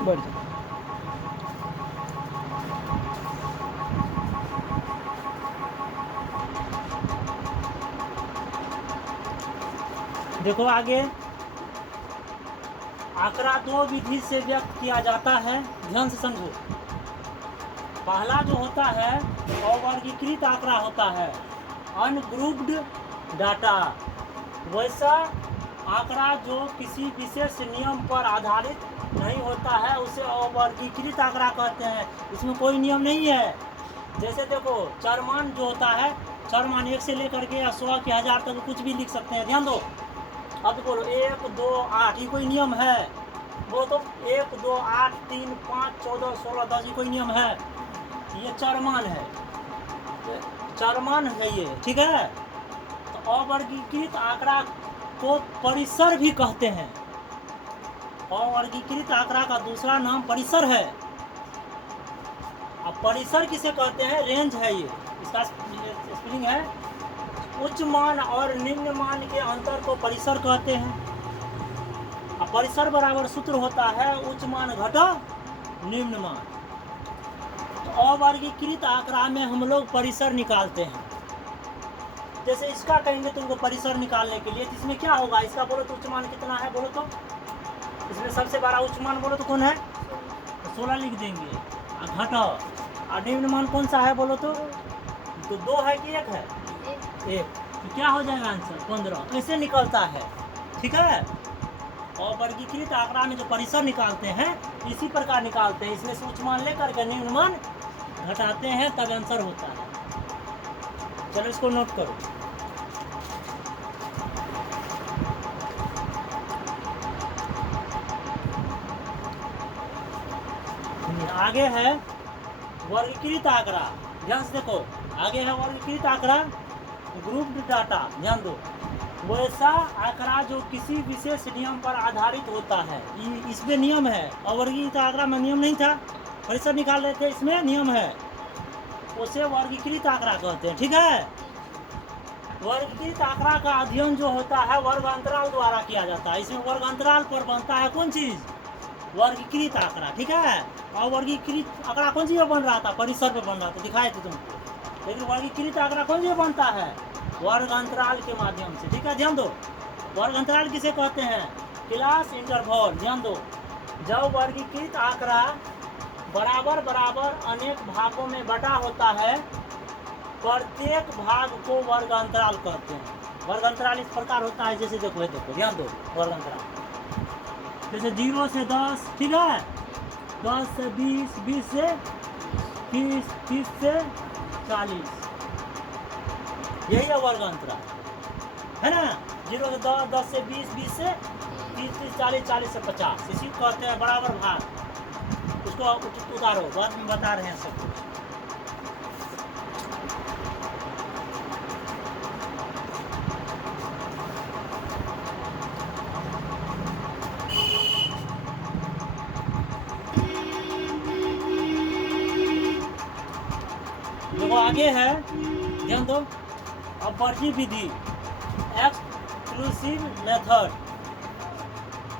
बढ़ जाए। देखो आगे, आंकड़ा दो विधि से व्यक्त किया जाता है, ध्यान से समझो। पहला जो होता है अवर्गीकृत आंकड़ा होता है, अनग्रुप्ड डाटा। वैसा आंकड़ा जो किसी विशेष नियम पर आधारित नहीं होता है उसे अवर्गीकृत आंकड़ा कहते हैं। इसमें कोई नियम नहीं है। जैसे देखो चरमान जो होता है, चरमान 1 से लेकर के 100 के 1000 तक कुछ भी लिख सकते हैं। ध्यान दो, अब बोलो 1 2 8, ये कोई नियम है? वो तो 1 2 8 3 5 14 16 10, ये कोई नियम है? ये चरमान है, चरमान है ये, ठीक है। तो अवर्गीकृत आंकड़ा को परिसर भी कहते हैं। अवर्गीकृत आंकड़ा का दूसरा नाम परिसर है। अब परिसर किसे कहते हैं? रेंज है ये, इसका स्पेलिंग है। उच्च मान और निम्न मान के अंतर को परिसर कहते हैं। अब परिसर बराबर सूत्र होता है उच्च मान घटा निम्न मान। तो अवर्गीकृत आंकड़ा में हम लोग परिसर निकालते हैं। जैसे इसका कहेंगे तुमको परिसर निकालने के लिए, इसमें क्या होगा? इसका बोलो तो उच्च मान कितना है बोलो तो? इसमें सबसे बड़ा उच्च मान बोलो तो कौन है? तो 16 लिख देंगे। घटा और निम्न मान कौन सा है बोलो तो? 2 है कि 1 है? 1। तो क्या हो जाएगा आंसर? 15। ऐसे निकलता है, ठीक है। और वर्गीकृत आंकड़ा में जो परिसर निकालते हैं इसी प्रकार निकालते हैं। इसमें से उच्च मान लेकर के निम्न मान घटाते हैं, तब आंसर होता है। चलो इसको नोट करो। आगे है वर्गीकृत आंकड़ा, ध्यान से देखो। आगे है वर्गीकृत आंकड़ा, ग्रुप्ड डाटा। ध्यान दो, वैसा आंकड़ा जो किसी विशेष नियम पर आधारित होता है। इसमें नियम है। अवर्गीकृत आंकड़ा में नियम नहीं था, परिसर निकाल रहे थे, इसमें नियम है, उसे वर्गीकृत आंकड़ा कहते हैं, ठीक है। वर्गीकृत आंकड़ा का अध्ययन जो होता है वर्ग अंतराल द्वारा किया जाता है। इसमें वर्ग अंतराल पर बनता है कौन चीज? वर्गीकृत आंकड़ा, ठीक है। और वर्गीकृत आंकड़ा कौन सी पर बन रहा था? परिसर पे बन रहा था, दिखाए थे तुमको। लेकिन वर्गीकृत आंकड़ा कौन सी बनता है? वर्ग अंतराल के माध्यम से, ठीक है। ध्यान दो, वर्ग अंतराल किसे कहते हैं? Class interval. ध्यान दो, जब वर्गीकृत आंकड़ा बराबर बराबर अनेक भागों में बटा होता है, प्रत्येक भाग को वर्ग अंतराल कहते हैं। वर्ग अंतराल इस प्रकार होता है, जैसे देखो, देखो ध्यान दो, वर्ग अंतराल जैसे 0 से 10, ठीक है, 10 से 20, 20 से 30, 30 से 40, यही है वर्ग अंतराल, है ना। 0 से 10, 10 से 20, 20 से 30, 30 40, 40 से 50, इसी को कहते हैं बराबर भाग। उसको उतारो, बाद में बता रहे हैं सब कुछ। देखो आगे है, ध्यान दो, अपवर्ती विधि, एक्सक्लूसिव मेथड।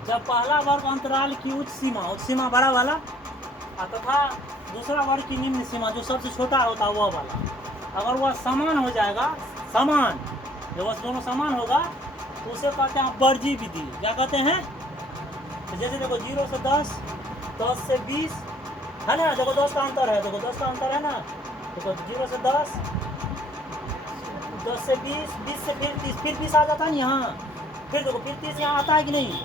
जब पहला वर्ग अंतराल की उच्च सीमा बड़ा वाला तथा दूसरा वर्ग की निम्न सीमा जो सबसे छोटा होता है वह वाला, अगर वह समान हो जाएगा, समान, जब वह दोनों समान होगा तो उसे कहते हैं अपवर्ती विधि। क्या कहते हैं? तो जैसे देखो 0 से 10, 10 से 20, है ना। देखो 10 का अंतर है, देखो 10 का अंतर है ना। देखो 0 से 10, 10 से 20, 20 से फिर 30, फिर 20 आ जाता है यहाँ। फिर देखो फिर 30 यहाँ आता है कि नहीं?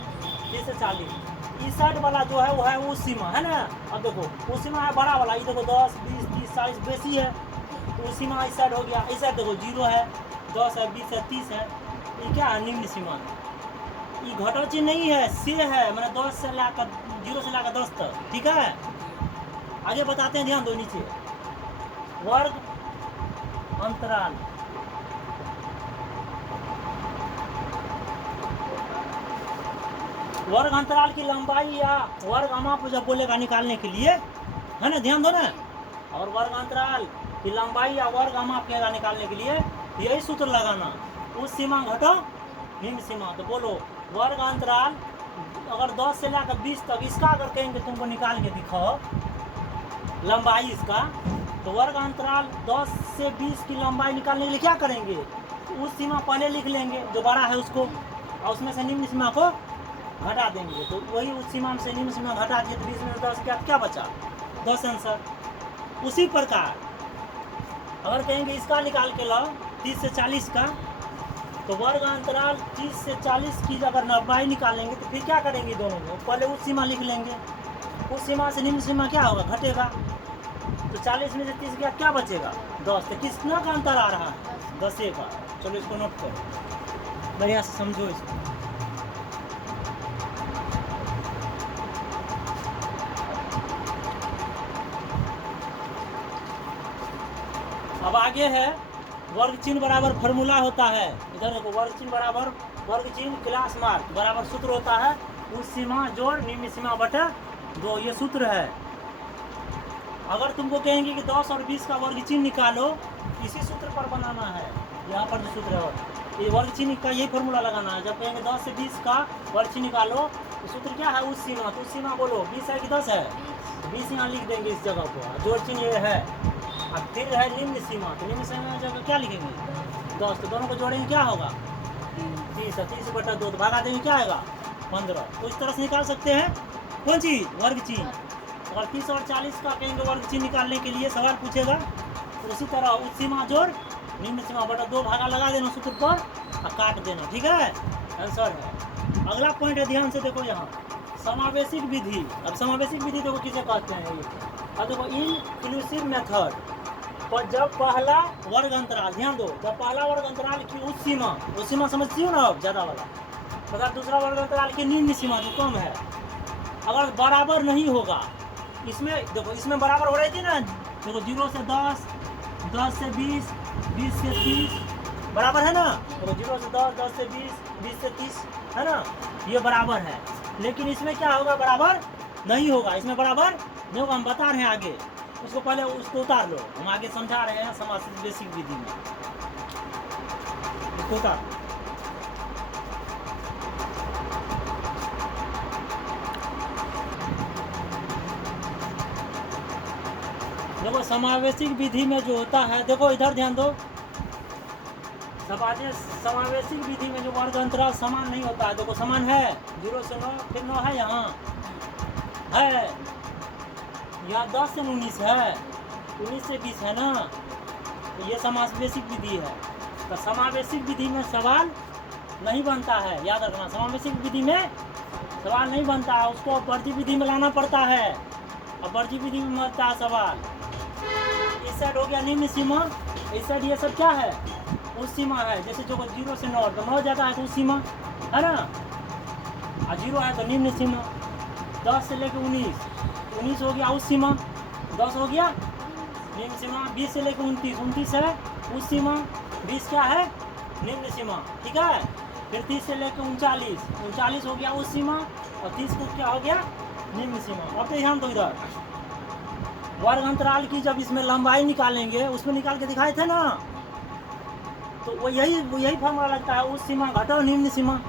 30 से 40, इस साइड वाला जो है वो है वो सीमा, है ना। अब देखो वो सीमा है बड़ा वाला, ये देखो 10 20 30 40 बेसी है, तो सीमा इस साइड हो गया। इस साइड देखो 0 है, 10 है, 20 है, 30 है, ये क्या है? निम्न सीमा। ये घटो चीज नहीं है, से है, मैंने 10 से लाकर 0 से लाकर 10 तक, ठीक है। आगे बताते हैं, ध्यान दो नीचे, वर्ग अंतराल। वर्ग अंतराल की लंबाई या वर्ग अमाप जब बोलेगा निकालने के लिए, है ना, ध्यान दो ना। और वर्ग अंतराल की लंबाई या वर्ग अमाप निकालने के लिए यही सूत्र लगाना, उस सीमा घटो निम्न सीमा। तो बोलो वर्ग अंतराल अगर 10 से लेकर 20 तक इसका अगर कहेंगे तुमको निकाल के दिखाओ लंबाई इसका, तो वर्ग अंतराल 10 से 20 की लंबाई निकालने के लिए क्या करेंगे, उस सीमा पहले लिख लेंगे जो बड़ा है उसको, और उसमें से निम्न सीमा को घटा देंगे। तो वही उस सीमा से निम्न सीमा घटा दिए तो 20 में 10 क्या बचा, 10 आंसर। उसी प्रकार अगर कहेंगे इसका निकाल के लाओ 30 से 40 का, तो वर्ग अंतराल 30 से 40 की अगर लंबाई निकालेंगे तो फिर क्या करेंगे दोनों में, पहले उस सीमा लिख लेंगे, उस सीमा से निम्न सीमा क्या होगा, घटेगा। तो 40 में से 30 क्या बचेगा, 10। तो कितना का अंतर आ रहा है, 10 का। चलो इसको नोट करो, बढ़िया से समझो इसको। अब आगे है वर्ग चिन्ह बराबर फॉर्मूला होता है। इधर देखो, वर्ग चिन्ह बराबर वर्ग चिन्ह क्लास मार्क बराबर सूत्र होता है उस सीमा जोड़ निम्न सीमा बटे 2, ये सूत्र है। अगर तुमको कहेंगे कि 10 और 20 का वर्ग चिन्ह निकालो, इसी सूत्र पर बनाना है। यहाँ पर जो सूत्र है ये वर्ग चिन्ह का यही फॉर्मूला लगाना है। जब कहेंगे 10 से 20 का वर्ग चिन्ह निकालो, तो सूत्र क्या है, उस सीमा। तो उस सीमा बोलो 20 है कि 10 है, 20 यहाँ लिख देंगे इस जगह पर, जोड़ चिन्ह ये है। अब फिर है निम्न सीमा, तो निम्न सीमा जगह क्या लिखेंगे, 10। तो दोनों को जोड़ेंगे क्या होगा, 30 है, 30 बटा 2, तो भागा देंगे क्या आएगा, 15। तो इस तरह से निकाल सकते हैं कौन चीज़, वर्ग चिन्ह। अगर 30 और 40 का कहेंगे वर्ग चिन्ह निकालने के लिए सवाल पूछेगा, तो उसी तरह उस सीमा जोड़ निम्न सीमा बटा 2 भागा लगा देना सूत्र पर और काट देना, ठीक है, आंसर है। अगला पॉइंट है, ध्यान से देखो यहाँ, समावेशिक विधि। अब समावेशिक विधि देखो किसे कहते हैं ये। अब देखो इंक्लूसिव मेथड पर जब पहला वर्ग अंतराल, ध्यान दो, जब पहला वर्ग अंतराल की उस सीमा समझती हो ना आप, ज़्यादा वाला, मतलब दूसरा वर्ग अंतराल की निम्न सीमा जो कम है, अगर बराबर नहीं होगा, इसमें देखो, इसमें बराबर हो रही थी ना, देखो 0 से 10, 10 से 20, 20 से 30 बराबर है ना, देखो 0 से 10, 10 से 20, 20 से 30 है ना, ये बराबर है। लेकिन इसमें क्या होगा, बराबर नहीं होगा, इसमें बराबर नहीं होगा। हम बता रहे हैं आगे, उसको पहले उसको उतार लो, हम आगे समझा रहे हैं समावेशिक विधि में, उसको उतार। देखो समावेशिक विधि में जो होता है, देखो इधर ध्यान दो, समावेशिक विधि में जो वर्ग अंतराल समान नहीं होता है, देखो समान है 0 से 9, फिर 9 है, यहाँ 10 से 19 है, 19 से 20 है ना, तो ये समावेशिक विधि है। तो समावेशिक विधि में सवाल नहीं बनता है, याद रखना, समावेशिक विधि में सवाल नहीं बनता है, उसको वर्जी विधि में लाना पड़ता है। अब वर्जी विधि में बनता है सवाल। इस साइड हो गया निम्न सीमा, इस साइड ये सब क्या है, उस सीमा है। जैसे जो 0 से 9, तो 9 ज़्यादा है तो उस सीमा है ना, और 0 है तो निम्न सीमा। 10 से लेकर 19, 19 हो गया उस सीमा, 10 हो गया निम्न सीमा। 20 से लेकर 29, 29 है उस सीमा, 20 क्या है, निम्न सीमा, ठीक है। फिर 30 से लेकर 39, 39 हो गया उस सीमा, और 30 को क्या हो गया, निम्न सीमा। अब तो ध्यान दो, इधर वर्ग अंतराल की जब इसमें लंबाई निकालेंगे, उसमें निकाल के दिखाए थे ना, तो वो यही फॉर्मूला लगता है, उस सीमा घटाओ निम्न सीमा,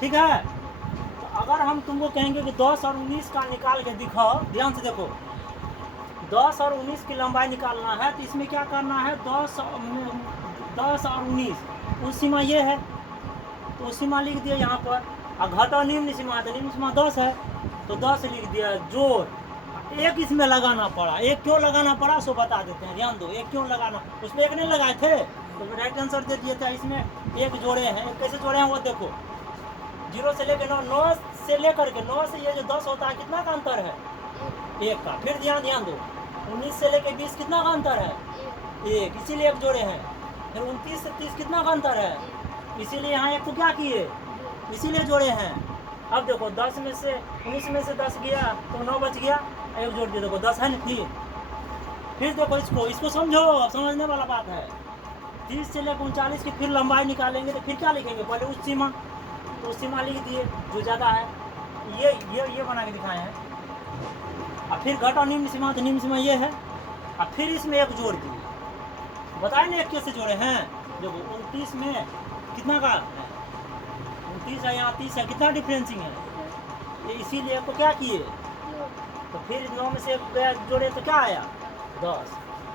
ठीक है। तो अगर हम तुमको कहेंगे कि 10 और 19 का निकाल के दिखाओ, ध्यान से देखो, 10 और 19 की लंबाई निकालना है, तो इसमें क्या करना है, 10 और 19 उस सीमा ये है, तो उस सीमा लिख दिया यहाँ पर, और घटाओ निम्न सीमा, तो निम्न सीमा 10 है, तो 10 लिख दिया, जोड़। एक इसमें लगाना पड़ा, एक क्यों लगाना पड़ा सो बता देते हैं, ध्यान दो, एक क्यों लगाना, उसमें एक नहीं लगाए थे तो राइट आंसर दे दिए थे। इसमें एक जोड़े हैं, कैसे जोड़े हैं वो देखो, 0 से लेकर 9, 9 से लेकर के 9 से ये जो 10 होता है, कितना का अंतर है, 1 का। फिर ध्यान दो, 19 से लेकर 20 कितना का अंतर है, 1, इसीलिए एक जोड़े हैं। फिर 29 से 30 कितना का अंतर है, इसीलिए यहाँ एक को क्या किए, इसीलिए जोड़े हैं। अब देखो 10 में से 19 में से 10 गया तो 9 बच गया, एक जोड़ दिया, देखो 10 है ना। फिर देखो इसको समझो, समझने वाला बात है। 30 से लेकर 39 की फिर लंबाई निकालेंगे, तो फिर क्या लिखेंगे, पहले उस सीमा, तो उस सीमा लिख दिए जो ज़्यादा है, ये बना के दिखाए हैं। और फिर घटाओ निम्न सीमा, तो निम्न सीमा ये है, और फिर इसमें एक जोड़ दिए, बताए ना एक कैसे जोड़े हैं। देखो 29 में कितना का है, 29 है, यहाँ 30 है, कितना डिफरेंसिंग है, ये इसीलिए को क्या किए, तो फिर 9 में से एक जोड़े तो क्या आया 10।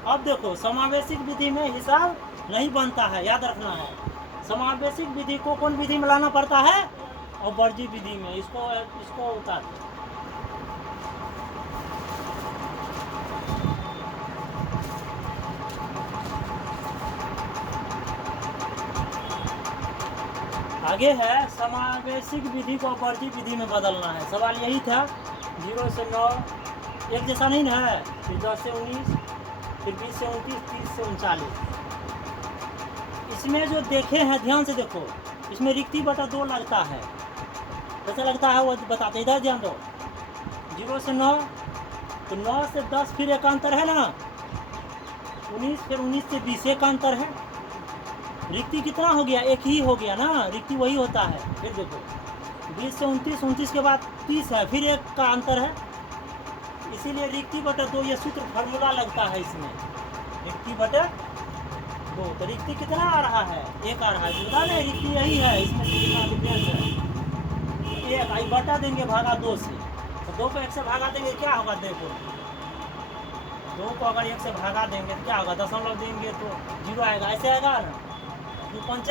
अब देखो समावेशिक विधि में हिसाब नहीं बनता है, याद रखना है। समावेशिक विधि को कौन विधि में लाना पड़ता है, और वर्जी विधि में। इसको उतार दो। आगे है समावेशिक विधि को वर्जी विधि में बदलना है। सवाल यही था, 0 से 9 एक जैसा नहीं ना है, फिर 10 से 19, फिर 20 से 29, 30 से 39। इसमें जो देखे हैं ध्यान से देखो, इसमें रिक्ति बटा 2 लगता है, कैसा लगता है वो बताते, इधर ध्यान दो। 0 से 9, तो 9 से 10 फिर एक अंतर है ना, 19, फिर 19 से 20 एक अंतर है। रिक्ति कितना हो गया, एक ही हो गया ना, रिक्ति वही होता है। फिर देखो 20 से 29, 29 के बाद 30 है, फिर एक का अंतर है, इसीलिए रिक्ति बटा 2 ये सूत्र फार्मूला लगता है इसमें, रिक्ति बटा 2। तो रिक्ति कितना आ रहा है, एक आ रहा है, बता नहीं रिक्ति यही है, इसमें कितना डिफरेंस है, एक आई बटा देंगे भागा 2 से, तो 2 को 1 से भागा देंगे क्या होगा, देखो 2 को अगर 1 से भागा देंगे तो क्या होगा, दशमलव देंगे तो 0 आएगा, ऐसे आएगा ना, 2 पंच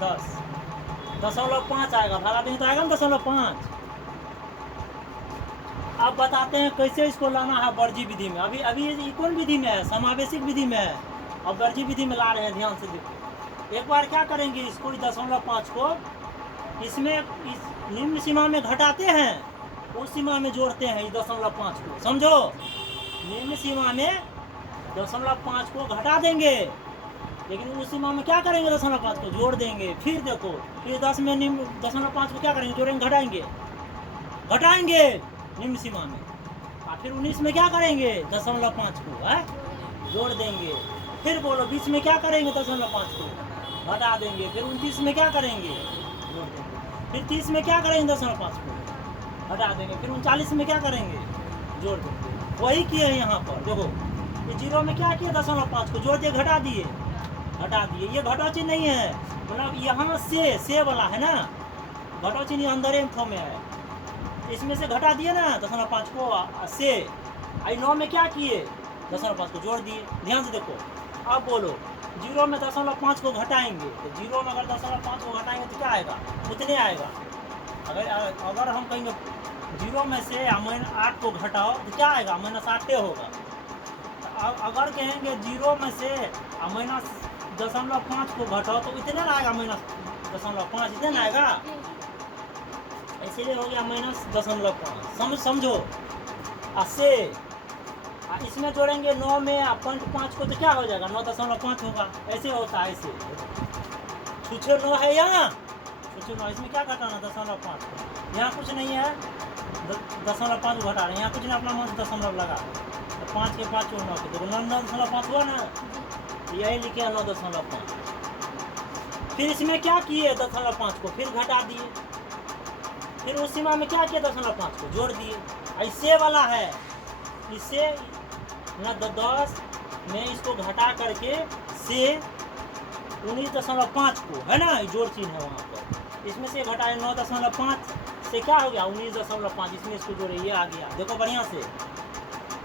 10, 0.5 आएगा, भागा देंगे तो आएगा ना 0.5। अब बताते हैं कैसे इसको लाना है वर्जी विधि में। अभी ये कौन विधि में है, समावेशिक विधि में है, और वर्जी विधि में ला रहे हैं, ध्यान से देखो। एक बार क्या करेंगे, इसको 0.5 को इसमें इस निम्न सीमा में घटाते हैं, उस सीमा में जोड़ते हैं इस 0.5 को, समझो। निम्न सीमा में 0.5 को घटा देंगे, लेकिन उस सीमा में क्या करेंगे, 0.5 को जोड़ देंगे। फिर देखो, फिर 10 में निम्न 0.5 को क्या करेंगे, जोड़ेंगे, घटाएंगे निम्न सीमा में। और फिर 19 में क्या करेंगे, 0.5 को है जोड़ देंगे। फिर बोलो 20 में क्या करेंगे, 0.5 को घटा देंगे। फिर 29 में क्या करेंगे, जोड़ देंगे। फिर 30 में क्या करेंगे, 0.5 को घटा देंगे। फिर 39 में क्या करेंगे, जोड़ देंगे। वही किए हैं यहाँ पर, देखो ये 0 में क्या किया, 0.5 को जोड़ दिए, घटा दिए। ये घटोची नहीं है, मतलब यहाँ से वाला है ना, घटोची नहीं, अंदर में है, इसमें से घटा दिए ना 0.5 को से। आई 9 में क्या किए, 0.5 को जोड़ दिए। ध्यान से देखो, अब बोलो 0 में 0.5 को घटाएंगे, तो 0 में अगर 0.5 को घटाएंगे तो क्या आएगा, उतने आएगा। अगर हम कहेंगे 0 में से -8 को घटाओ तो क्या आएगा, -8 होगा। अगर कहेंगे 0 में से -0.5 को घटाओ तो इतना आएगा, -0.5 इतना आएगा, इसीलिए हो गया -0.5। समझो। से इसमें जोड़ेंगे 9 में 0.5 को तो क्या हो जाएगा, 9.5 होगा। ऐसे होता है, ऐसे छुछे 9 है यहाँ, छुछे 9, इसमें क्या घटाना, 0.5 को। यहाँ कुछ नहीं है, 0.5 को घटा रहे हैं, यहाँ कुछ नहीं, अपना मन दशमलव लगा, तो 5 के 5 और 9 के, देखो 9.5 हुआ ना, यही लिखे 9.5। फिर इसमें क्या किए, 0.5 को फिर घटा दिए। फिर उस सीमा में क्या किया, 0.5 को जोड़ दिए। ऐसे वाला है, इससे ना 10 में इसको घटा करके से 19.5 को है ना, जोड़ चिन्ह है वहाँ पर, इसमें से घटाए 9.5 से क्या हो गया, 19.5, इसमें इसको जोड़े, ये आ गया, देखो बढ़िया से।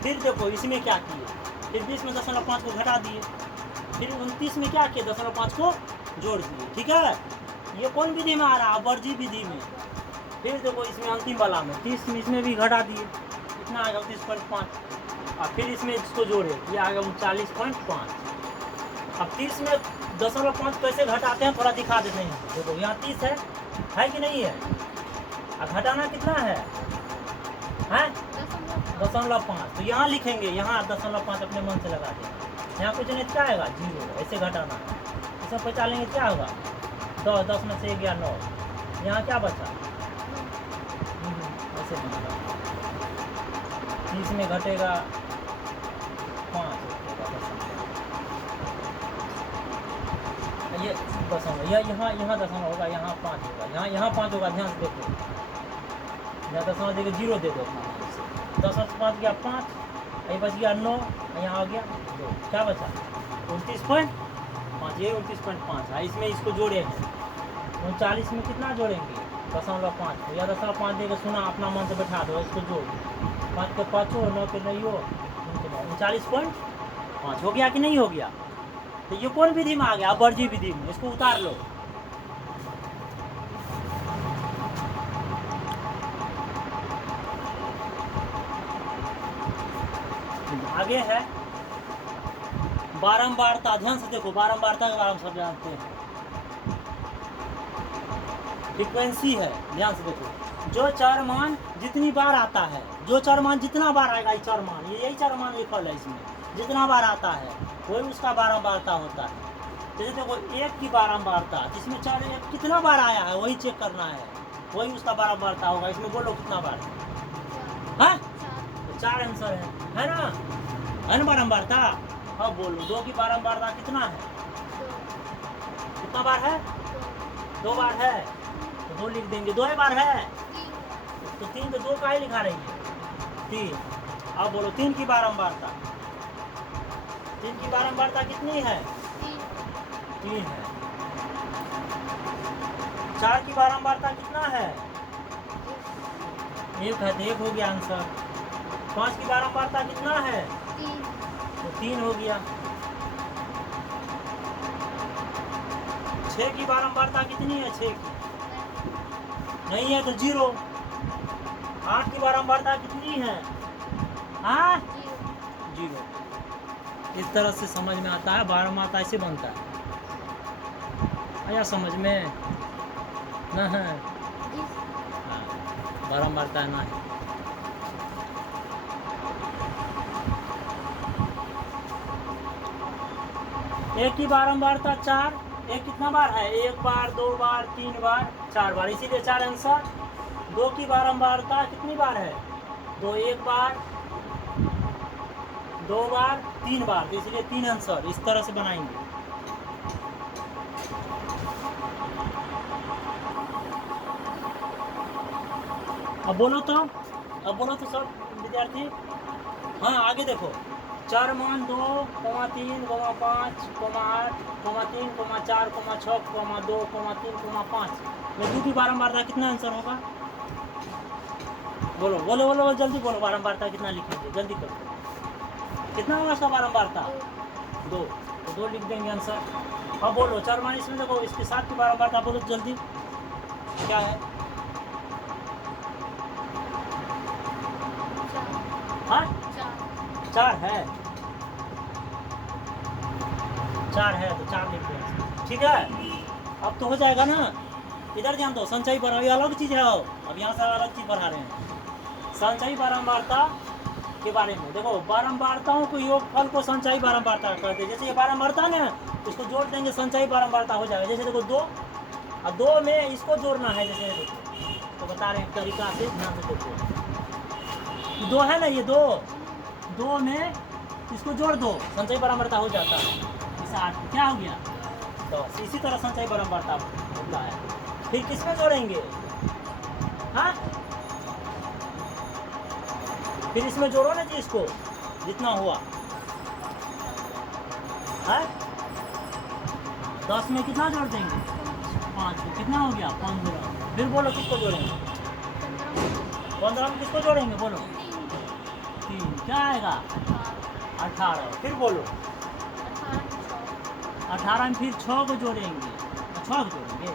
फिर देखो इसमें क्या किए, फिर 20 में 0.5 को घटा दिए। फिर 29 में क्या किए, 0.5 को जोड़ दिए। ठीक है, ये कौन विधि में आ रहा है, वर्जी विधि में। फिर देखो इसमें अंतिम वाला में 30 में इसमें भी घटा दिए, कितना आएगा, 29.5। और फिर इसमें इसको जोड़े, ये आएगा 39.5। अब 30 में 0.5 कैसे घटाते हैं, थोड़ा दिखा देते हैं। देखो यहाँ 30 है कि नहीं है, और घटाना कितना है 0.5। तो यहाँ लिखेंगे, यहाँ 0.5 अपने मन से लगा देंगे। यहाँ कुछ नहीं, क्या आएगा, 0, ऐसे घटाना है। इसमें पहचान लेंगे क्या होगा, 10 में से 1 गया 9, यहाँ क्या बचा, ऐसे बनेगा। 30 में घटेगा 5, ये दशमलव, यहाँ दशमलव होगा, यहाँ 5 होगा, यहाँ 5 होगा। ध्यान से देखो, यहाँ दशमलव देके 0 दे दो, 10 और 5 गया 5, ये बच गया 9, यहाँ आ गया 2, क्या बचा 29.5। ये 29.5 है, इसमें इसको जोड़े हैं, 39 में कितना जोड़ेंगे? 0.5 या 0.5 देकर सुना, अपना मन से बैठा दो, इसको जोड़ 5 के 5 हो, 9 के 9 हो, 39.5 हो गया कि नहीं हो गया? तो ये कौन विधि में आ गया? अपर्जी विधि में। इसको उतार लो। आगे है बारंबारता। ध्यान से देखो, बारंबारता के बारे में सब जानते हैं। फ्रीक्वेंसी है, ध्यान से देखो। जो चर मान जितनी बार आता है, जो चर मान जितना बार आएगा, ये चर मान, यही चर मान लिखल है इसमें, जितना बार आता है वही उसका बारंबारता होता है। जैसे देखो, एक की बारंबारता, जिसमें चर एक कितना बार आया है वही चेक करना है, वही उसका बारंबारता होगा। इसमें बोलो कितना बार है? तो 4 आंसर है ना? है ना बारंबारता? अब बोलो 2 की बारंबारता कितना है? कितना बार है? 2 बार है, तो 2 लिख देंगे। 2 बार है तो 3, तो 2 का ही लिखा रही है 3। अब बोलो 3 की बारंबारता, 3 की बारंबारता कितनी है? 3 है। 4 की बारंबारता कितना है? 1 है, तो 1 हो गया आंसर। 5 की बारंबारता कितना है? 3, तो 3 हो गया। 6 की बारंबारता कितनी है? 6 की नहीं है, तो 0। 8 की बारंबारता कितनी है? हाँ, 0। इस तरह से समझ में आता है, बारंबारता ऐसे बनता है। आया समझ में? ना है बारंबारता ना है। एक की बारंबारता 4। एक कितना बार है? 1 बार, 2 बार, 3 बार, 4 बार, इसीलिए 4 आंसर। 2 की बारंबारता कितनी बार है? 2 1 बार, 2 बार, 3 बार, तो इसलिए 3 आंसर। इस तरह से बनाएंगे। अब बोलो तो सब विद्यार्थी। हाँ, आगे देखो। चर मान 2, 3, 5, 8, 3, 4, 6, 2, 3, 5 में 2 की बारंबारता कितना आंसर होगा? बोलो जल्दी बोलो। बारंबारता कितना लिखेंगे? जल्दी करो। कितना होगा इसका बारंबारता? 2, तो 2 लिख देंगे आंसर। अब बोलो चर मान, इसमें देखो, इसके साथ की बारंबारता बोलो जल्दी, क्या है? हाँ, 4 है। 4 है, तो 4 लिख दें। ठीक है, अब तो हो जाएगा ना। इधर ध्यान दो, संचयी बारंबारता अलग चीज़ है। अब यहाँ से अलग चीज़ पढ़ा रहे हैं, संचयी बारंबारता के बारे में। देखो, बारंबारताओं को योगफल को संचयी बारंबारता करते हैं। जैसे ये बारंबारता ना, इसको जोड़ देंगे, संचयी बारंबारता हो जाएगा। जैसे देखो 2 और 2 में इसको जोड़ना है। जैसे देखो, तो बता रहे हैं तरीका से, ध्यान से देखो। 2 है ना, ये 2 में इसको जोड़ दो, संचयी बारंबारता हो जाता है। 8 क्या हो गया? तो इसी तरह संचयी बारंबारता होता है। फिर किसमें जोड़ेंगे? हाँ, फिर इसमें जोड़ो ना जी, इसको जितना हुआ है। 10 में कितना जोड़ देंगे? 5 को कितना हो गया? 15। फिर बोलो किसको जोड़ेंगे? 15 में किसको जोड़ेंगे? बोलो 3, क्या आएगा? 18। फिर बोलो 18 में फिर 6 को जोड़ेंगे। 6 को जोड़ेंगे,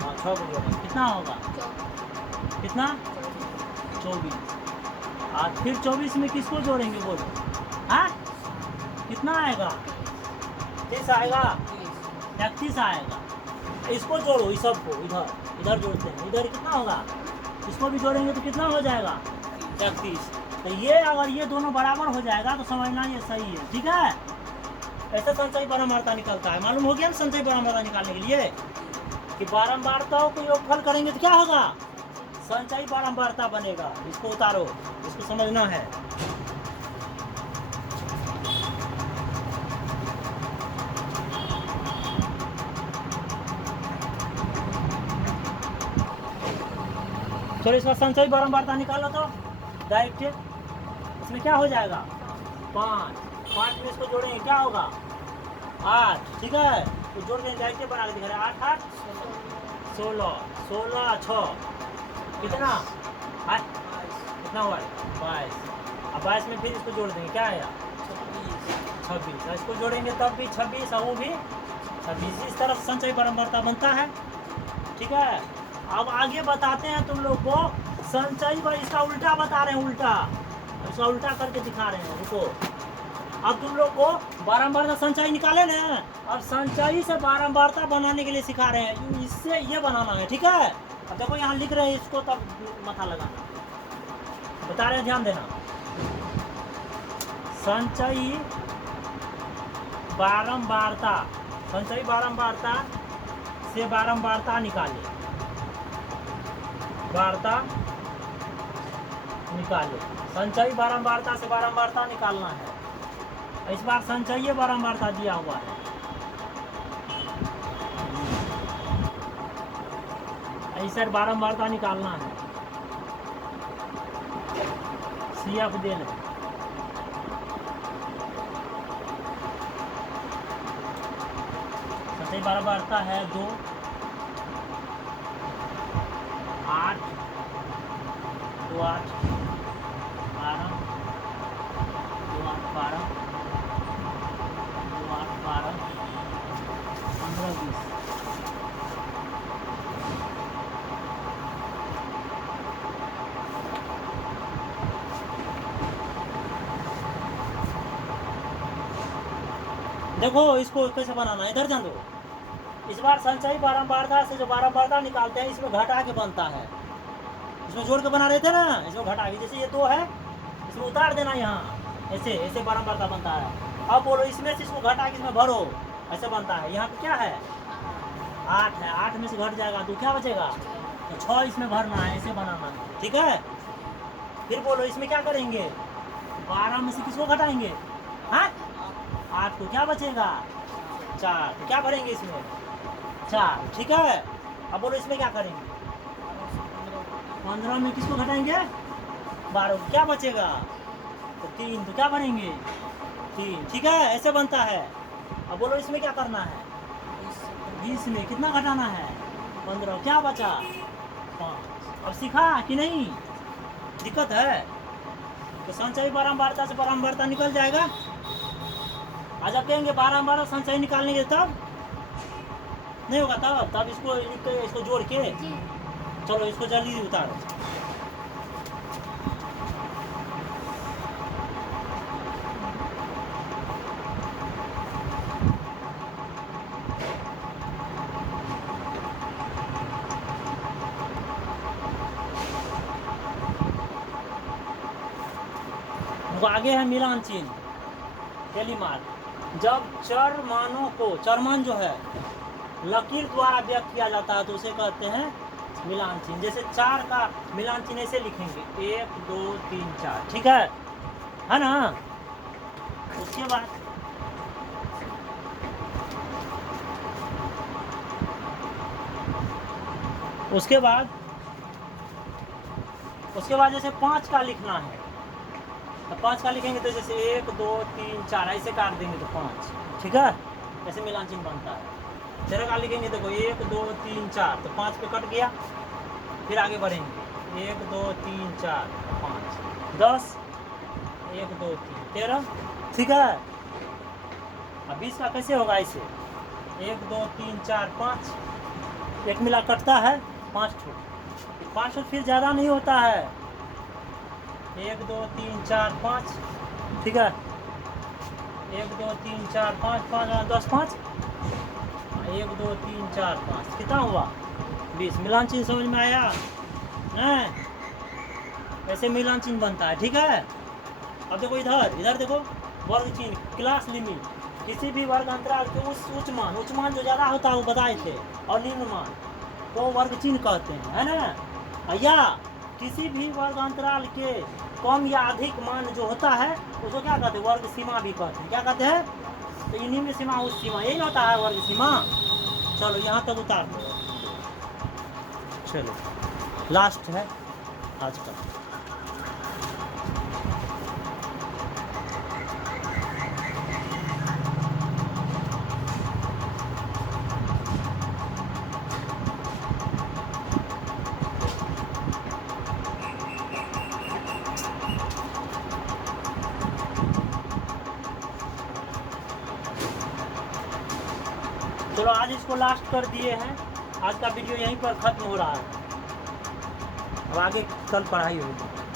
हाँ 6 को जोड़ेंगे, कितना होगा? कितना? 24। और फिर 24 में किसको जोड़ेंगे? बोलो हाँ, कितना आएगा? 30 आएगा, 31 आएगा। इसको जोड़ो, इस सब को इधर जोड़ते हैं। इधर कितना होगा? इसको भी जोड़ेंगे तो कितना हो जाएगा? 31। तो ये अगर ये दोनों बराबर हो जाएगा तो समझना ये सही है। ठीक है, ऐसा संचयी बारंबारता निकलता है। मालूम हो गया ना संचयी बारंबारता निकालने के लिए कि बारंबारताओं को योगफल करेंगे तो क्या होगा? संचयी बारंबारता बनेगा। इसको उतारो, इसको समझना है। चलो इसका संचयी बारंबारता निकालो तो डायरेक्ट। इसमें क्या हो जाएगा? 5 में इसको जोड़ेंगे, क्या होगा? 8। ठीक है, तो जोड़ के डायरेक्ट बना के दिखा रहे हैं। 8 8 16, 16 6 कितना है, कितना हुआ 22। अब 22 में फिर इसको जोड़ देंगे, क्या आया 26। इसको जोड़ेंगे तब भी 26 और वो भी 26। इस तरफ संचयी बारंबारता बनता है। ठीक है, अब आगे बताते हैं तुम लोग को संचयी पर, इसका उल्टा बता रहे हैं, उल्टा इसका उल्टा करके दिखा रहे हैं। रुको, अब तुम लोग को बारंबारता संचयी निकाले ना, अब संचयी से बारंबारता बनाने के लिए सिखा रहे हैं, इससे ये बनाना है। ठीक है, अब देखो यहाँ लिख रहे हैं इसको, तब मथा लगाना बता रहे हैं, ध्यान देना। संचयी बारंबारता, संचयी बारंबारता से बारंबारता निकाले, वार्ता निकाले। संचयी बारंबारता से बारंबारता निकालना है। इस बार संचयी बारंबारता दिया हुआ है, ऐसे बारंबारता निकालना है। CF दे लें, संचयी बारंबारता है 2 8 2 8 12 2 8 12 2 8 12 15 20। देखो इसको कैसे बनाना है, इधर जान दो। इस बार संचयी बारंबारता से जो बारंबारता निकालते हैं, इसमें घटा के बनता है। इसमें जोड़ के बना रहे थे ना, इसमें घटा के, जैसे ये 2 है, इसमें उतार देना यहाँ, ऐसे ऐसे बारंबारता बनता है। अब बोलो इसमें से इसको घटा के इसमें भरो, ऐसे बनता है। यहाँ पे क्या है 8 है, 8 में से घट जाएगा तो क्या बचेगा, तो 6 इसमें भरना है, ऐसे बनाना है। ठीक है, फिर बोलो इसमें क्या करेंगे, 12 में से किसको घटाएंगे, हाँ 8 को, क्या बचेगा 4, तो क्या भरेंगे इसमें 4। ठीक है, अब बोलो इसमें क्या करेंगे, 15 में किसको घटाएंगे 12 को, क्या बचेगा, तो 3, तो क्या भरेंगे 3। ठीक है, ऐसे बनता है। अब बोलो इसमें क्या करना है, 20 में कितना घटाना है 15, क्या बचा 5। अब सीखा कि नहीं, दिक्कत है तो संचयी बारंबारता से बारंबारता निकल जाएगा। आज आप कहेंगे बारंबार संचयी निकालने के तब नहीं होगा, तब इसको लिख के इसको जोड़ के, चलो इसको जल्दी उतारो। आगे है मिलान चिन्ह, टेलीमार्क। जब चर मानों को, चरमान जो है लकीर द्वारा व्यक्त किया जाता है तो उसे कहते हैं मिलान चिन्ह। जैसे 4 का मिलान चिन्ह ऐसे लिखेंगे 1 2 3 4। ठीक है ना। उसके बाद जैसे 5 का लिखना है तो 5 का लिखेंगे तो जैसे 1 2 3 4 ऐसे काट देंगे तो 5। ठीक है, ऐसे मिलान चिन्ह बनता है। 13 का लिखेंगे देखो 1 2 3 4 तो 5 पे कट गया, फिर आगे बढ़ेंगे 1 2 3 4 5 10 1 2 3 13। ठीक है, अब 20 का कैसे होगा, ऐसे 1 2 3 4 5, एक मिला कटता है 5 ठो, फिर ज़्यादा नहीं होता है 1 2 3 4 5। ठीक है, 1 2 3 4 5 5 10 5 1 2 3 4 5 कितना हुआ 20। मिलान चिन्ह समझ में आया हैं, ऐसे मिलान चिन्ह बनता है। ठीक है, अब देखो इधर देखो वर्ग चिन्ह, क्लास लिमिट, किसी भी वर्ग अंतराल के उच्च मान जो ज़्यादा होता है वो बताए थे, और निम्न मान को वर्ग चिन्ह कहते हैं, है ना। या किसी भी वर्ग अंतराल के कम या अधिक मान जो होता है उसको क्या कहते हैं, वर्ग सीमा भी कहते हैं। क्या कहते हैं, तो निम्न सीमा उच्च सीमा, यही होता है वर्ग सीमा। चलो यहाँ तक उतार दो, चलो लास्ट है आज का। चलो आज इसको लास्ट कर दिए हैं। आज का वीडियो यहीं पर ख़त्म हो रहा है। अब आगे कल पढ़ाई होगी।